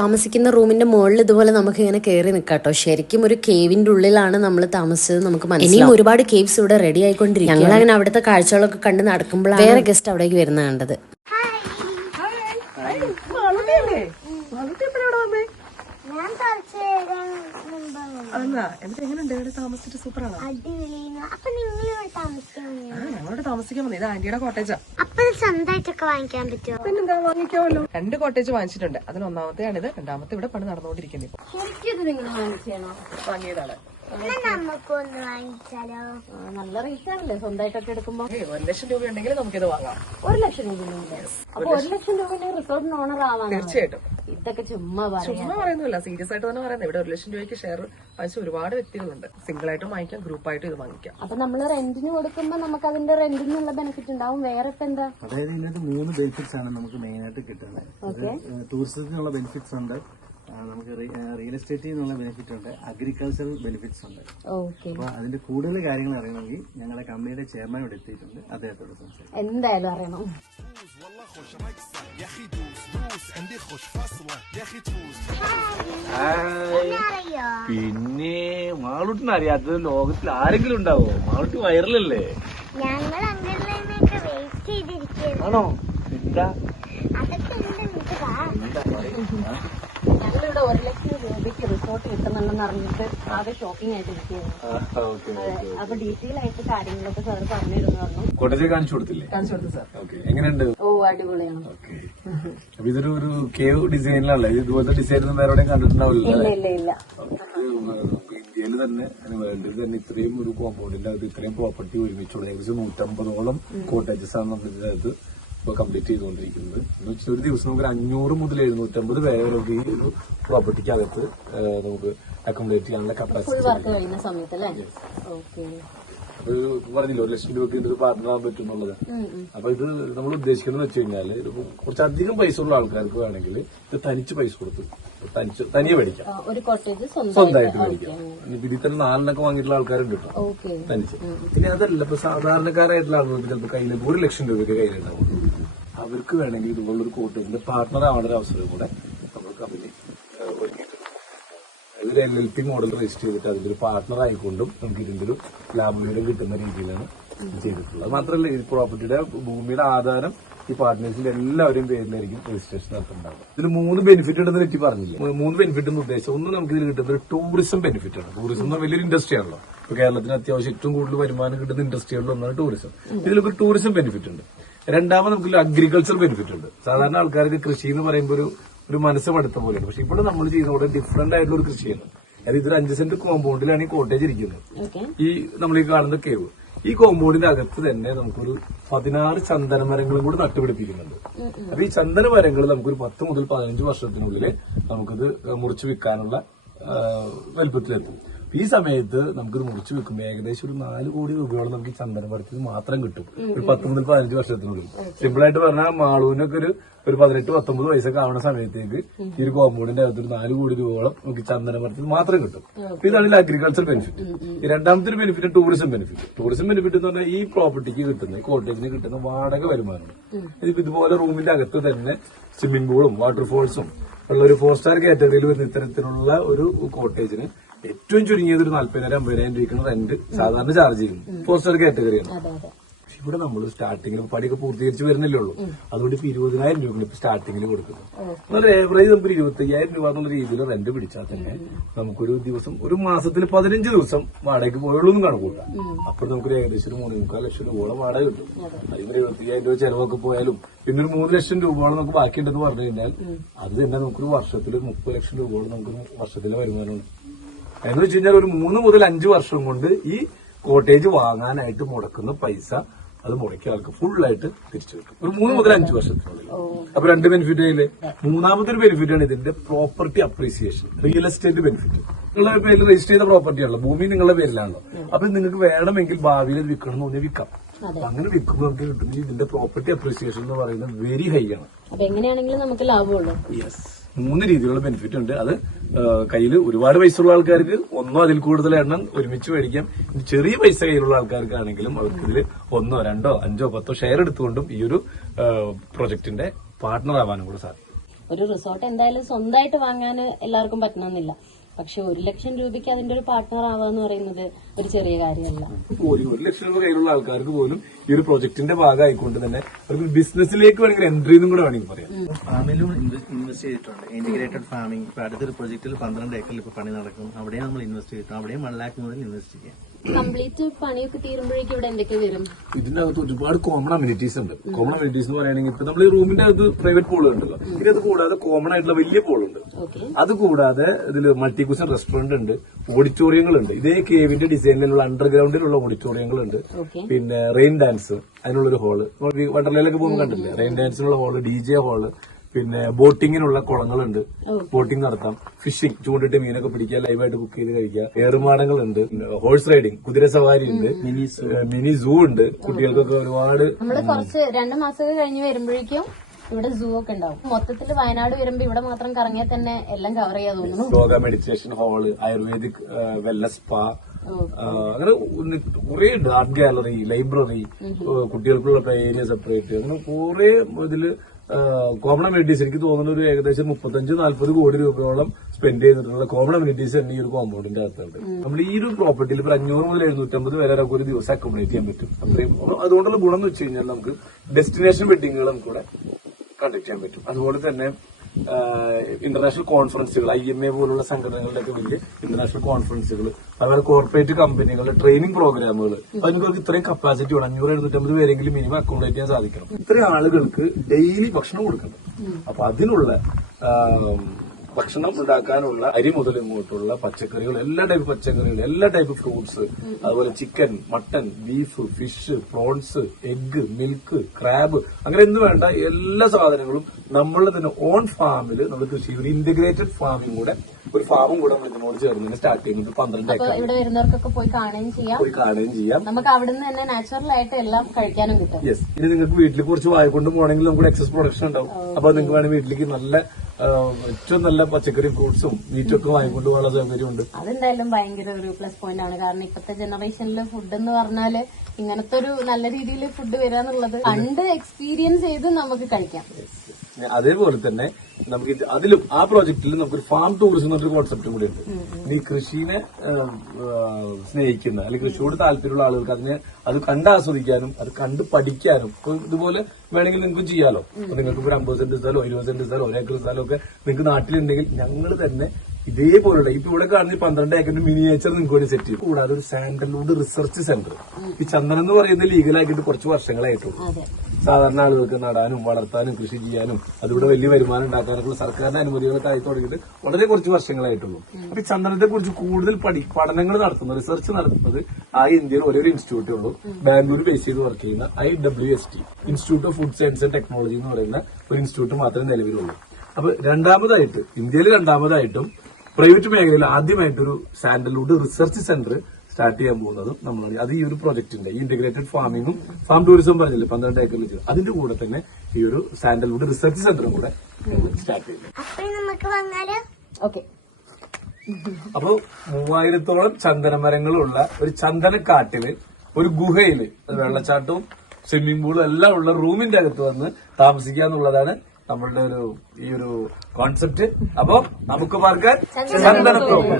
താമസിക്കുന്ന റൂമിന്റെ മുകളിൽ ഇതുപോലെ നമുക്ക് ഇങ്ങനെ കയറി നിൽക്കാട്ടോ. ശരിക്കും ഒരു കേവിന്റെ ഉള്ളിലാണ് നമ്മൾ താമസിച്ചത് നമുക്ക് മനസ്സിലാവും. ഇനിയും ഒരുപാട് കേവ്സ് ഇവിടെ റെഡി ആയിക്കൊണ്ടിരിക്കും. ഞങ്ങൾ അങ്ങനെ അവിടുത്തെ കാഴ്ചകളൊക്കെ കണ്ട് നടക്കുമ്പോഴാണ് വേറെ ഗസ്റ്റ് അവിടേക്ക് വരുന്ന കണ്ടത്. ഞങ്ങളോട് താമസിക്കാൻ വന്നത് ഇത് ആന്റിയുടെ കോട്ടേജാ. സ്വന്തമായിട്ടൊക്കെ വാങ്ങിക്കാൻ പറ്റുമോ? പിന്നെന്താ, വാങ്ങിക്കാമല്ലോ. 2 കോട്ടേജ് വാങ്ങിച്ചിട്ടുണ്ട്. അതിൽ ഒന്നാമത്തെയാണിത്, രണ്ടാമത്തെ ഇവിടെ പണി നടന്നുകൊണ്ടിരിക്കുന്നത്. വാങ്ങിയതാണ്. നമുക്കൊന്ന് വാങ്ങിച്ചാലോ? നല്ല റേറ്റ് ആണല്ലേ സ്വന്തമായിട്ടൊക്കെ എടുക്കുമ്പോ. 1 ലക്ഷം രൂപ ഉണ്ടെങ്കിൽ നമുക്കിത് വാങ്ങാം. 1 ലക്ഷം രൂപ അപ്പൊ 1 ലക്ഷം രൂപ റിസോർട്ടിന് ഓണർ ആവാൻ. തീർച്ചയായിട്ടും. ഇതൊക്കെ ചുമ്മാ പറയുന്നില്ല, സീരിയസ് ആയിട്ട് തന്നെ പറയുന്നത്. ഇവിടെ 1 ലക്ഷം രൂപയ്ക്ക് ഷെയർ വാങ്ങിച്ച ഒരുപാട് വ്യക്തികളുണ്ട്. സിംഗിൾ ആയിട്ടും വാങ്ങിക്കാം, ഗ്രൂപ്പായിട്ടും ഇത് വാങ്ങിക്കാം. അപ്പൊ നമ്മള് റെന്റിന് കൊടുക്കുമ്പോ നമുക്ക് അതിന്റെ റെന്റിനുള്ള ബെനിഫിറ്റ് ഉണ്ടാവും. വേറെ ഇപ്പൊ എന്താ? അതായത് ഇതിനകത്ത് 3 ബെനിഫിറ്റ്സ് ആണ് നമുക്ക് മെയിൻ ആയിട്ട് കിട്ടുന്നത്. ടൂറിസത്തിനുള്ള ബെനിഫിറ്റ്സ് ഉണ്ട്, നമുക്ക് റിയൽ എസ്റ്റേറ്റിൽ നിന്നുള്ള ബെനിഫിറ്റ് ഉണ്ട്, അഗ്രികൾച്ചറൽ ബെനിഫിറ്റ്സ് ഉണ്ട്. അപ്പൊ അതിന്റെ കൂടുതൽ കാര്യങ്ങൾ അറിയണമെങ്കിൽ ഞങ്ങളുടെ കമ്പനിയുടെ ചെയർമാൻ ഇവിടെ എത്തിയിട്ടുണ്ട്, അദ്ദേഹത്തോട് സംസാരിക്കും. എന്തായാലും അറിയണം. പിന്നെ മാളൂട്ടിന് അറിയാത്തത് ലോകത്തിൽ ആരെങ്കിലും ഉണ്ടാവോ? മാളൂട്ടി വൈറലല്ലേ? ഞങ്ങൾ അംഗൻവാടിയിലൊക്കെ വെയിറ്റ് ചെയ്തിരിക്കുന്നു. ആണോ? എന്താ അതൊക്കെ ഞങ്ങളിവിടെ 1 ലക്ഷം രൂപയ്ക്ക് റിസോർട്ട് കിട്ടുന്നുണ്ടെന്ന് അറിഞ്ഞിട്ട് ആകെ ഷോക്കിംഗ് ആയിട്ട് ഇരിക്കുകയായിരുന്നു. അപ്പൊ ഡീറ്റെയിൽ ആയിട്ട് കാര്യങ്ങളൊക്കെ സാർ പറഞ്ഞിരുന്നു പറഞ്ഞു. കോട്ടേജ് കാണിച്ചു കൊടുത്തില്ലേ? കാണിച്ചു കൊടുത്തു സാർ. ഓക്കെ, എങ്ങനെയുണ്ട്? ഓ, അടിപൊളിയാണ്. ഓക്കെ, അപ്പൊ ഇതൊരു കേവ് ഡിസൈനിലാണല്ലേ? ഇതുപോലത്തെ ഡിസൈൻ ഒന്നും വേറെ എവിടെയും കണ്ടിട്ടുണ്ടാവില്ല. ഇല്ല. ഇന്ത്യയിൽ തന്നെ വേൾഡിൽ തന്നെ ഇത്രയും ഒരു കോമ്പൗണ്ടിന്റെ അത് ഇത്രയും പ്രോപ്പർട്ടി ഒരുമിച്ചുള്ള ഏകദേശം 150ഓളം കോട്ടേജസ് ആണ് നമ്മൾ ഇതിനകത്ത് ഇപ്പൊ കംപ്ലീറ്റ് ചെയ്തുകൊണ്ടിരിക്കുന്നത്. എന്ന് വെച്ചാൽ ഒരു ദിവസം നമുക്ക് 500 മുതൽ 750 പേരെ ഈ ഒരു പ്രോപ്പർട്ടിക്ക് അകത്ത് നമുക്ക് അക്കോമഡേറ്റ് ചെയ്യാനുള്ള കപ്പാസിറ്റി പറഞ്ഞില്ല. 1 ലക്ഷം രൂപയ്ക്ക് ഒരു പാർട്ണർ ആകാൻ പറ്റും എന്നുള്ളത്. അപ്പൊ ഇത് നമ്മൾ ഉദ്ദേശിക്കുന്നത് വെച്ച് കഴിഞ്ഞാല് കുറച്ചധികം പൈസ ഉള്ള ആൾക്കാർക്ക് വേണമെങ്കിൽ ഇത് തനിച്ച് പൈസ കൊടുത്ത് തനിയെ മേടിക്കാം, സ്വന്തമായിട്ട് മേടിക്കാം. ഇതിൽ തന്നെ 4 വാങ്ങിയിട്ടുള്ള ആൾക്കാരുണ്ട് കേട്ടോ, തനിച്ച്. പിന്നെ അതല്ല, ഇപ്പൊ സാധാരണക്കാരായിട്ടുള്ള ആളുകൾക്ക് ചിലപ്പോൾ കയ്യിൽ 1 ലക്ഷം രൂപയ്ക്ക് കയ്യിലുണ്ടാവും. അവർക്ക് വേണമെങ്കിൽ ഇതുപോലൊരു കോട്ടേജിന്റെ പാർട്ണർ ആവേണ്ട ഒരു അവസരം കൂടെ നമ്മൾ കമ്പനി ഒരുക്കിയിട്ടുണ്ട്. അതൊരു LLP മോഡൽ രജിസ്റ്റർ ചെയ്തിട്ട് അതിന്റെ ഒരു പാർട്ണർ ആയിക്കൊണ്ടും നമുക്ക് ഇതിന്റെ ഒരു ലാഭവിഹിതം കിട്ടുന്ന രീതിയിലാണ് ചെയ്തിട്ടുള്ളത്. അത് മാത്രമല്ല, ഈ പ്രോപ്പർട്ടിയുടെ ഭൂമിയുടെ ആധാരം ഈ പാർട്ട്നേഴ്സിന്റെ എല്ലാവരുടെയും പേരിലായിരിക്കും രജിസ്ട്രേഷൻ നടത്തുന്നുണ്ടാവും. ഇതിന് 3 ബെനിഫിറ്റ് ഉണ്ടെന്ന് പറ്റി പറഞ്ഞില്ലേ? 3 ബെനിഫിറ്റ് എന്ന് ഉദ്ദേശിച്ചത്, ഒന്ന് നമുക്ക് ഇതിൽ കിട്ടുന്ന ഒരു ടൂറിസം ബെനിഫിറ്റ് ആണ്. ടൂറിസം എന്ന് വലിയൊരു ഇൻഡസ്ട്രി ആണല്ലോ. ഇപ്പൊ കേരളത്തിന് അത്യാവശ്യം ഏറ്റവും കൂടുതൽ വരുമാനം കിട്ടുന്ന ഇൻഡസ്ട്രികളിൽ ഒന്നാണ് ടൂറിസം. ഇതിലൊക്കെ ടൂറിസം ബെനിഫിറ്റ് ഉണ്ട്. രണ്ടാമത് നമുക്ക് അഗ്രികൾച്ചർ ബെനിഫിറ്റ് ഉണ്ട്. സാധാരണ ആൾക്കാർക്ക് കൃഷി എന്ന് പറയുമ്പോൾ ഒരു മനസ്സ് മടുത്ത പോലെയാണ്. പക്ഷെ ഇപ്പോൾ നമ്മൾ ചെയ്യുന്ന വളരെ ഡിഫറന്റ് ആയിട്ടുള്ള ഒരു കൃഷിയാണ്. അതായത് ഇതൊരു 5 സെന്റ് കോമ്പൗണ്ടിലാണ് ഈ കോട്ടേജ് ഇരിക്കുന്നത്. ഈ നമ്മൾ ഈ കാണുന്ന കേവ്, ഈ കോമ്പൗണ്ടിന്റെ അകത്ത് തന്നെ നമുക്കൊരു 16 ചന്ദന മരങ്ങളും കൂടി നട്ടുപിടിപ്പിക്കുന്നുണ്ട്. അപ്പൊ ഈ ചന്ദന മരങ്ങൾ നമുക്കൊരു 10 മുതൽ 15 വർഷത്തിനുള്ളിൽ നമുക്കിത് മുറിച്ചു വിൽക്കാനുള്ള വലുപ്പത്തിലെത്തും. ഈ സമയത്ത് നമുക്കിത് മുറിച്ചു വെക്കുമ്പോൾ ഏകദേശം ഒരു 4 കോടി രൂപയോളം നമുക്ക് ഈ ചന്ദന മരത്തിൽ മാത്രം കിട്ടും ഒരു 10 മുതൽ 15 വർഷത്തിനുള്ളിൽ. സിമ്പിൾ ആയിട്ട് പറഞ്ഞാൽ മാളൂനൊക്കെ ഒരു 18-19 വയസ്സൊക്കെ ആവുന്ന സമയത്തേക്ക് ഈ ഒരു കോമ്പൗണ്ടിന്റെ അകത്ത് ഒരു 4 കോടി രൂപയോളം നമുക്ക് ചന്ദന മരത്തിൽ മാത്രം കിട്ടും. ഇതാണ് അഗ്രികൾച്ചർ ബെനിഫിറ്റ്. ഈ രണ്ടാമത്തെ ഒരു benefit tourism benefit. Tourism benefit എന്ന് പറഞ്ഞാൽ ഈ പ്രോപ്പർട്ടിക്ക് കിട്ടുന്ന, ഈ കോട്ടേജിന് കിട്ടുന്ന വാടക വരുമാനം. ഇതിപ്പോ ഇതുപോലെ റൂമിന്റെ അകത്ത് തന്നെ സ്വിമ്മിംഗ് പൂളും വാട്ടർഫോൾസും ഉള്ള ഒരു 4 സ്റ്റാർ കാറ്റഗറിയിൽ വരുന്ന ഇത്തരത്തിലുള്ള ഒരു കോട്ടേജിന് ഏറ്റവും ചുരുങ്ങിയത് ഒരു 40,000-50,000 രൂപയ്ക്കാണ് റെന്റ് സാധാരണ ചാർജ് ചെയ്യുന്നത്. 4 സ്റ്റാർ കാറ്റഗറിയാണ്. ഇവിടെ നമ്മൾ സ്റ്റാർട്ടിങ്ങിൽ പടിയൊക്കെ പൂർത്തീകരിച്ച് വരുന്നില്ലേ ഉള്ളൂ. അതുകൊണ്ട് ഇപ്പൊ 20,000 രൂപ ഇപ്പൊ സ്റ്റാർട്ടിങ്ങിൽ കൊടുക്കുന്നത്. എന്നാൽ ഏവറേജ് നമുക്ക് 25,000 രൂപ എന്നുള്ള രീതിയിൽ റെന്റ് പിടിച്ചാൽ തന്നെ നമുക്കൊരു ദിവസം, ഒരു മാസത്തിൽ 15 ദിവസം വാടകയ്ക്ക് പോയുള്ളൂ എന്ന് കണക്കൂട്ടാം. അപ്പോൾ നമുക്കൊരു ഏകദേശം 3.25 ലക്ഷം രൂപയോളം വാടക കിട്ടും. അതിന് 75,000 രൂപ ചെലവൊക്കെ പോയാലും പിന്നെ ഒരു 3 ലക്ഷം രൂപയോളം നമുക്ക് ബാക്കിയുണ്ടെന്ന് പറഞ്ഞു കഴിഞ്ഞാൽ അത് തന്നെ നമുക്കൊരു വർഷത്തിൽ 30 ലക്ഷം രൂപയോളം നമുക്ക് വർഷത്തിലെ വരുമാനമുണ്ട്. എന്ന് വെച്ച് കഴിഞ്ഞാൽ ഒരു 3 മുതൽ 5 വർഷം കൊണ്ട് ഈ കോട്ടേജ് വാങ്ങാനായിട്ട് മുടക്കുന്ന പൈസ അത് മുടക്കിയ ആൾക്ക് ഫുള്ളായിട്ട് തിരിച്ചു കിട്ടും ഒരു 3 മുതൽ 5 വർഷത്തിനുള്ളിൽ. അപ്പൊ 2 ബെനിഫിറ്റ് ആയില്ലേ. മൂന്നാമത്തെ ഒരു ബെനിഫിറ്റ് ആണ് ഇതിന്റെ property appreciation, real estate benefit. നിങ്ങളുടെ പേരിൽ രജിസ്റ്റർ ചെയ്ത പ്രോപ്പർട്ടിയാണല്ലോ, ഭൂമി നിങ്ങളുടെ പേരിലാണല്ലോ. അപ്പൊ നിങ്ങൾക്ക് വേണമെങ്കിൽ ഭാവിയിൽ വിൽക്കണം എന്ന് പറഞ്ഞാൽ വിൽക്കാം. അങ്ങനെ വിൽക്കുമ്പോൾ നമുക്ക് കിട്ടുന്നത് ഇതിന്റെ പ്രോപ്പർട്ടി അപ്രീസിയേഷൻ എന്ന് പറയുന്നത് വെരി ഹൈ ആണ്. എങ്ങനെയാണെങ്കിലും നമുക്ക് ലാഭമുള്ളൂ. യെസ്, 3 രീതിയിലുള്ള ബെനിഫിറ്റ് ഉണ്ട്. അത് കയ്യിൽ ഒരുപാട് പൈസ ഉള്ള ആൾക്കാർക്ക് ഒന്നോ അതിൽ കൂടുതൽ എണ്ണം ഒരുമിച്ച് മേടിക്കാം. ചെറിയ പൈസ കയ്യിലുള്ള ആൾക്കാർക്കാണെങ്കിലും അവർക്ക് ഇതിൽ 1, 2, 5, 10 ഷെയർ എടുത്തുകൊണ്ടും ഈ ഒരു പ്രൊജക്ടിന്റെ പാർട്ണർ ആവാനും കൂടെ സാധിക്കും. ഒരു റിസോർട്ട് എന്തായാലും സ്വന്തമായിട്ട് വാങ്ങാൻ എല്ലാവർക്കും പറ്റണമെന്നില്ല. പക്ഷെ 1 ലക്ഷം രൂപയ്ക്ക് അതിന്റെ ഒരു പാർട്ട്ണർ ആവാന്ന് പറയുന്നത് ഒരു ചെറിയ കാര്യമല്ല. 1 ലക്ഷം രൂപ കയ്യിലുള്ള ആൾക്കാർക്ക് പോലും ഈ ഒരു പ്രൊജക്ടിന്റെ ഭാഗമായിക്കൊണ്ട് തന്നെ അവർക്ക് ബിസിനസ്സിലേക്ക് വേണമെങ്കിൽ എൻട്രി എന്നും കൂടെ വേണമെങ്കിൽ പറയാം. ഫാമിലും ഇൻവെസ്റ്റ് ചെയ്തിട്ടുണ്ട്. ഇന്റഗ്രേറ്റഡ് ഫാമിംഗ് ഇപ്പൊ അടുത്തൊരു പ്രൊജക്റ്റിൽ 12 ഏക്കറിൽ ഇപ്പൊ പണി നടക്കും. അവിടെയും നമ്മൾ ഇൻവെസ്റ്റ് ചെയ്തിട്ടുണ്ട്. അവിടെയും 1 lakh മുതൽ ഇൻവെസ്റ്റ് ചെയ്യാം. കംപ്ലീറ്റ് പണിയൊക്കെ തീരുമ്പോഴേക്കും ഇവിടെ എന്തൊക്കെ വരും? ഇതിന്റെ അകത്ത് ഒരുപാട് കോമൺ അമ്യൂണിറ്റീസ് ഉണ്ട്. കോമൺ അമ്യൂണിറ്റീസ് എന്ന് പറയുകയാണെങ്കിൽ ഇപ്പൊ നമ്മൾ ഈ റൂമിന്റെ അകത്ത് പ്രൈവറ്റ് പൂൾ ഉണ്ടല്ലോ, ഇതിനകത്ത് കൂടാതെ കോമൺ ആയിട്ടുള്ള വലിയ പൂളുണ്ട്. അത് കൂടാതെ ഇതിൽ മൾട്ടി കുഷൻ റെസ്റ്റോറന്റ് ഉണ്ട്, ഓഡിറ്റോറിയങ്ങളുണ്ട്. ഇതേ കേവിന്റെ ഡിസൈനിലുള്ള അണ്ടർഗ്രൗണ്ടിലുള്ള ഓഡിറ്റോറിയങ്ങളുണ്ട്. പിന്നെ റെയിൻ ഡാൻസ് അതിനുള്ളൊരു ഹാള്, വണ്ടർലയിലൊക്കെ പോകുമ്പോൾ കണ്ടില്ലേ, റെയിൻ ഡാൻസിനുള്ള ഹാള്, DJ ഹാള്, പിന്നെ ബോട്ടിങ്ങിനുള്ള കുളങ്ങളുണ്ട്, ബോട്ടിംഗ് നടത്താം, ഫിഷിംഗ് ചൂണ്ടിട്ട് മീനൊക്കെ പിടിക്കുക, ലൈവായിട്ട് കുക്ക് ചെയ്ത് കഴിക്കുക, ഏറുമാടങ്ങളുണ്ട്, ഹോഴ്സ് റൈഡിംഗ്, കുതിര സവാരി ഉണ്ട്, മിനി സൂ ഉണ്ട്. കുട്ടികൾക്കൊക്കെ ഒരുപാട്. നമ്മള് കുറച്ച് 2 മാസമൊക്കെ കഴിഞ്ഞ് വരുമ്പോഴേക്കും ഇവിടെ സൂ ഒക്കെ ഉണ്ടാവും. മൊത്തത്തിൽ വയനാട് വരുമ്പോ ഇവിടെ മാത്രം കറങ്ങിയാൽ തന്നെ എല്ലാം കവർ ചെയ്യാൻ തോന്നുന്നു. Yoga meditation hall, ayurvedic wellness spa, അങ്ങനെ കുറെ ആർട്ട് ഗാലറി, ലൈബ്രറി, കുട്ടികൾക്കുള്ള ഏരിയ സെപ്പറേറ്റ്, അങ്ങനെ കുറെ ഇതില് കോമൺ അമ്യൂണിറ്റീസ്. എനിക്ക് തോന്നുന്ന ഒരു ഏകദേശം 35-40 കോടി രൂപയോളം സ്പെൻഡ് ചെയ്തിട്ടുള്ള കോമൺ അമ്യൂണിറ്റീസ് തന്നെ ഈ ഒരു കോമ്പൗണ്ടിന്റെ അകത്തുണ്ട്. നമ്മൾ ഈ ഒരു പ്രോപ്പർട്ടിയിൽ 500 മുതൽ 750 വരെ ഒരു ദിവസം അക്കോമഡേറ്റ് ചെയ്യാൻ പറ്റും. അത്രയും അതുകൊണ്ടുള്ള ഗുണം എന്ന് വെച്ച് കഴിഞ്ഞാൽ നമുക്ക് ഡെസ്റ്റിനേഷൻ വെഡിങ്ങുകൾ നമുക്ക് കൂടെ കണ്ടക്ട് ചെയ്യാൻ പറ്റും. അതുപോലെ തന്നെ ഇന്റർനാഷണൽ കോൺഫറൻസുകൾ, IMA പോലുള്ള സംഘടനകളുടെ ഒക്കെ വലിയ ഇന്റർനാഷണൽ കോൺഫറൻസുകൾ, അതുപോലെ കോർപ്പറേറ്റ് കമ്പനികളുടെ ട്രെയിനിങ് പ്രോഗ്രാമുകൾ, അതിനൊക്കെ ഇത്രയും കപ്പാസിറ്റി വേണം. 500-750 പേരെങ്കിലും മിനിമം അക്കോമഡേറ്റ് ചെയ്യാൻ സാധിക്കണം. ഇത്രയും ആളുകൾക്ക് ഡെയിലി ഭക്ഷണം കൊടുക്കണം. അപ്പൊ അതിനുള്ള ഭക്ഷണം ഉണ്ടാക്കാനുള്ള അരി മുതൽ ഇങ്ങോട്ടുള്ള പച്ചക്കറികൾ, എല്ലാ ടൈപ്പ് പച്ചക്കറികൾ, എല്ലാ ടൈപ്പ് ഫ്രൂട്ട്സ്, അതുപോലെ chicken, mutton, beef, fish, prawns, egg, milk, crab, അങ്ങനെ എന്ത് വേണ്ട എല്ലാ സാധനങ്ങളും നമ്മളുടെ തന്നെ ഓൺ ഫാമിൽ നമ്മൾ കൃഷി, ഒരു ഇന്റഗ്രേറ്റഡ് ഫാമിംഗ് കൂടെ, ഒരു ഫാമും കൂടെ നമ്മൾ ഇതിനോട് ചേർന്ന് സ്റ്റാർട്ട് ചെയ്യുന്നുണ്ട്. 12 ഏക്കർ ഇവിടെ വരുന്നവർക്കൊക്കെ പോയി കാണുകയും ചെയ്യാം. നമുക്ക് അവിടെ നിന്ന് തന്നെ നാച്ചുറൽ ആയിട്ട് എല്ലാം കഴിക്കാനും കിട്ടും. യെസ്. ഇനി നിങ്ങൾക്ക് വീട്ടിൽ കുറച്ച് വായിക്കൊണ്ട് പോകണമെങ്കിൽ നമുക്ക് എക്സസ് പ്രൊഡക്ഷൻ ഉണ്ടാവും. അപ്പൊ നിങ്ങൾക്ക് വേണമെങ്കിൽ വീട്ടിലേക്ക് നല്ല ഏറ്റവും നല്ല പച്ചക്കറി, ഫ്രൂട്ട്സും മീറ്റും ഒക്കെ വാങ്ങിക്കൊണ്ട് പോകാനുള്ള സൗകര്യമുണ്ട്. അതെന്തായാലും ഭയങ്കര ഒരു പ്ലസ് പോയിന്റ് ആണ്. കാരണം ഇപ്പോഴത്തെ ജനറേഷനിൽ ഫുഡ് എന്ന് പറഞ്ഞാല് ഇങ്ങനത്തെ ഒരു നല്ല രീതിയിൽ ഫുഡ് വരാന്നുള്ളത് കണ്ട് എക്സ്പീരിയൻസ് ചെയ്ത് നമുക്ക് കഴിക്കാം. അതേപോലെ തന്നെ നമുക്ക് അതിലും ആ പ്രോജക്റ്റിൽ നമുക്കൊരു ഫാം ടൂറിസം എന്നൊരു കോൺസെപ്റ്റും കൂടി ഉണ്ട്. ഈ കൃഷിനെ സ്നേഹിക്കുന്ന അല്ലെങ്കിൽ കൃഷിയോട് താല്പര്യമുള്ള ആളുകൾക്ക് അത് കണ്ട് ആസ്വദിക്കാനും അത് കണ്ട് പഠിക്കാനും ഇതുപോലെ വേണമെങ്കിൽ നിങ്ങൾക്ക് ചെയ്യാലോ. നിങ്ങൾക്ക് ഒരു 50 സെന്റ് സ്ഥലമോ 20 സെന്റ് സ്ഥലമോ 1 ഏക്കർ സ്ഥലമോ ഒക്കെ നിങ്ങൾക്ക് നാട്ടിലുണ്ടെങ്കിൽ ഞങ്ങൾ തന്നെ ഇതേപോലുള്ള ഇപ്പൊ ഇവിടെ കാണുന്ന 12 ഏക്കറിന്റെ മിനിയേച്ചർ നിങ്ങൾക്ക് വേണ്ടി സെറ്റ് ചെയ്യും. കൂടാതെ ഒരു സാൻഡൽവുഡ് റിസർച്ച് സെന്റർ. ഈ ചന്ദനം എന്ന് പറയുന്നത് ലീഗലാക്കിയിട്ട് കുറച്ച് വർഷങ്ങളായിട്ടുള്ളൂ. സാധാരണ ആളുകൾക്ക് നടാനും വളർത്താനും കൃഷി ചെയ്യാനും അതിവിടെ വലിയ വരുമാനം ഉണ്ടാക്കാനൊക്കെ സർക്കാരിന്റെ അനുമതികളൊക്കെ ആയി തുടങ്ങിയിട്ട് വളരെ കുറച്ച് വർഷങ്ങളായിട്ടുള്ളൂ. അപ്പൊ ഈ ചന്ദനത്തെ കുറിച്ച് കൂടുതൽ പഠനങ്ങൾ നടത്തുന്നത്, റിസർച്ച് നടത്തുന്നത് ഇന്ത്യയിൽ ഒരേ ഒരു ഇൻസ്റ്റിറ്റ്യൂട്ടേ ഉള്ളൂ. ബാംഗ്ലൂർ ബേസ് ചെയ്ത് വർക്ക് ചെയ്യുന്ന IWST, institute of food science and technology എന്ന് പറയുന്ന ഒരു ഇൻസ്റ്റിറ്റ്യൂട്ട് മാത്രമേ നിലവിലുള്ളൂ. അപ്പൊ രണ്ടാമതായിട്ട് ഇന്ത്യയിൽ രണ്ടാമതായിട്ടും പ്രൈവറ്റ് മേഖലയിൽ ആദ്യമായിട്ടൊരു സാൻഡൽവുഡ് റിസർച്ച് സെന്റർ സ്റ്റാർട്ട് ചെയ്യാൻ പോകുന്നതും നമ്മളാണ്. അത് ഈ ഒരു പ്രൊജക്ടിന്റെ ഇന്റഗ്രേറ്റഡ് ഫാമിംഗും ഫാം ടൂറിസം പറഞ്ഞില്ലേ 12 ഏക്കറിൽ ചെയ്തു, അതിന്റെ കൂടെ തന്നെ ഈ ഒരു സാൻഡൽവുഡ് റിസർച്ച് സെന്ററും കൂടെ സ്റ്റാർട്ട് ചെയ്യുന്നു. അപ്പൊ 3000-ഓളം ചന്ദനമരങ്ങളുള്ള ഒരു ചന്ദനക്കാട്ടില് ഒരു ഗുഹയില് വെള്ളച്ചാട്ടവും സ്വിമ്മിംഗ് പൂളും എല്ലാം ഉള്ള റൂമിന്റെ അകത്ത് വന്ന് താമസിക്കുക എന്നുള്ളതാണ് നമ്മളുടെ ഈ ഒരു കോൺസെപ്റ്റ്. അപ്പൊ നമുക്ക് പാർക്കാൻ ചന്ദനത്തോപ്പ്.